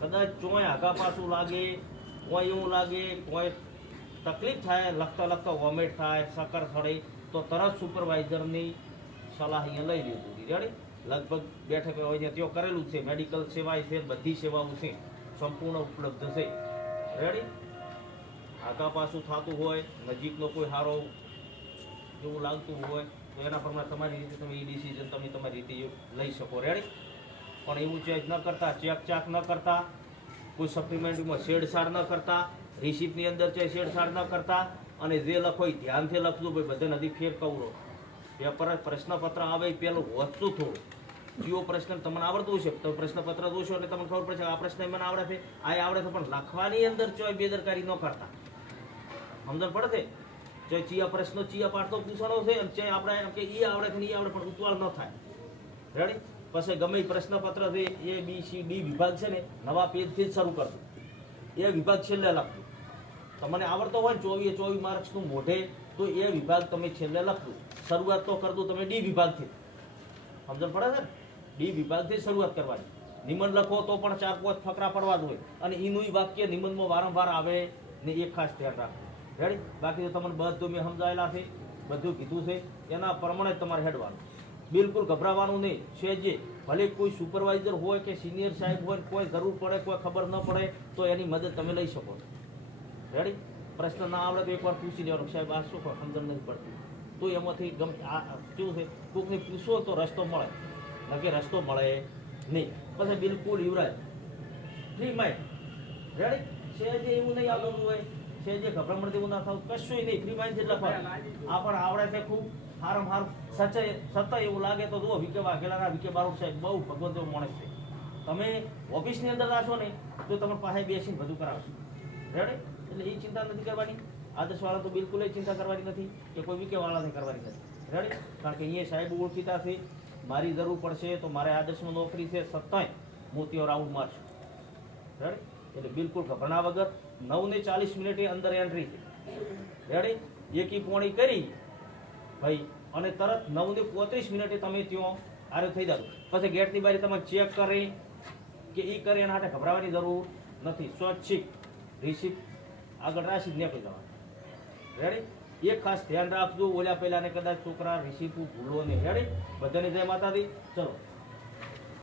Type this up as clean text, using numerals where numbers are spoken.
કદાચ ચોય આગા પાછું લાગે, કોઈ એવું લાગે, કોઈ તકલીફ થાય, લખતા લખતા વોમિટ થાય, સકર સડે, તો તરત સુપરવાઇઝરની સલાહ અહીંયા લઈ લીધું હતી. રેડી? લગભગ બેઠક હોય ત્યાં ત્યાં કરેલું છે. મેડિકલ સેવા છે, બધી સેવાઓ છે, સંપૂર્ણ ઉપલબ્ધ છે. રેડી? આગા પાછું થતું હોય, નજીકનો કોઈ સારો જેવું લાગતું હોય તો એના પ્રમાણે તમારી રીતે તમે એ ડિસિઝન તમે તમારી રીતે લઈ શકો. રેડી? પણ એવું ચેક ન કરતા, ચેક ચાક ન કરતા, કોઈ સપ્લિમેન્ટમાં છેડછાડ ન કરતા, રિસિપ્ટની અંદર છે છેડછાડ ન કરતા, અને જે લખો એ ધ્યાનથી લખજો. ભાઈ બધે નથી ફેર કવરો. પેપર પ્રશ્નપત્ર આવે એ પહેલું વાંચતું થોડું. જેવો પ્રશ્ન તમને આવડતું હશે તો પ્રશ્નપત્ર જોશો એટલે તમને ખબર પડશે આ પ્રશ્ન મને આવડે છે, આ આવડે છે, પણ લખવાની અંદર ચોય બેદરકારી ન કરતા. સમજણ પડે છે? ચોય ચિયા પ્રશ્નો ચિયા પાડતો પૂછવાનો છે, અને ચોય આપણે એમ કે એ આવડે છે ને એ આવડે, પણ ઉતવાળ ન થાય. રેડી? પછી ગમે પ્રશ્નપત્ર છે એ બી સી ડી વિભાગ છે ને નવા પેજથી જ શરૂ કરતું. એ વિભાગ છેલ્લે લખતું. તમને આવડતો હોય ને 24 માર્ક્સનું મોઢે તો એ વિભાગ તમે છેલ્લે લખતું. શરૂઆત તો કરતું તમે ડી વિભાગથી. સમજણ પડે છે ને? ડી વિભાગથી શરૂઆત કરવાની. નિબંધ લખો તો પણ 4-5 ફકરા પડવા જ હોય, અને એનું વાક્ય નિબંધમાં વારંવાર આવે ને એ ખાસ ધ્યાન રાખવું. રેડી? બાકી તો તમને બધું મેં સમજાયેલા છે, બધું કીધું છે, એના પ્રમાણે જ તમારે હેડવાનું. બિલકુલ ગભરાવાનું નહીં. છે ભલે કોઈ સુપરવાઇઝર હોય કે સિનિયર સાહેબ હોય, કોઈ જરૂર પડે, કોઈ ખબર ન પડે તો એની મદદ તમે લઈ શકો. રેડી? પ્રશ્ન ના આવડે તો એકવાર પૂછી લેવાનો, સાહેબ આ શું સમજણ નથી પડતી, તો એમાંથી ગમે આ કેવું છે કોઈકને પૂછો તો રસ્તો મળે, નકે રસ્તો મળે નહીં. પછી બિલકુલ યુવરાજ ફ્રી માઇન્ડ. રેડી? સહેજે એવું નહીં આવડતું હોય, સહેજે ગભરામણ જેવું ના થવું, કશું નહીં, ફ્રી માઇન્ડ જેટલા પણ આ પણ આવડે છે ખૂબ સારામાં સારું. સચ્ચાઈ એવું લાગે તો જુઓ વિકે વાઘેલાના વિકે બારોટ સાહેબ બહુ ભગવંત એવો માણસ છે. તમે ઓફિસની અંદર આવશો ને તો તમારી પાસે બેસીને બધું કરાવશો. રેડી? એટલે એ ચિંતા નથી કરવાની. આદર્શવાળા તો બિલકુલ ચિંતા કરવાની નથી, કે કોઈ વિકેવાળાને કરવાની નથી. રેડી? કારણ કે અહીંયા સાહેબ ઓળખીતા છે. મારી જરૂર પડશે તો મારે આદર્શમાં નોકરી છે, સત્તાય હું ત્યાં રાઉન્ડ મારશું. રેડી? એટલે બિલકુલ ગભરાણા વગર 9:40 અંદર એન્ટ્રી છે. રેડી? એકી પોણી કરી ભાઈ અને તરત 9:35 તમે ત્યાં આરે થઈ જાવ. પછી ગેટની બારી તમે ચેક કરે કે એ કરે, એના માટે ગભરાવાની જરૂર નથી. સ્વચ્છિક રિસિપ્ટ આગળ રાખી જ નીકળી જવાનું. રેડી? એક ખાસ ધ્યાન રાખજો, ઓલા પહેલાને કદાચ છોકરા રિસિપ્ટ ભૂલો નહીં. રેડી? બધાની જય માતાજી. ચલો.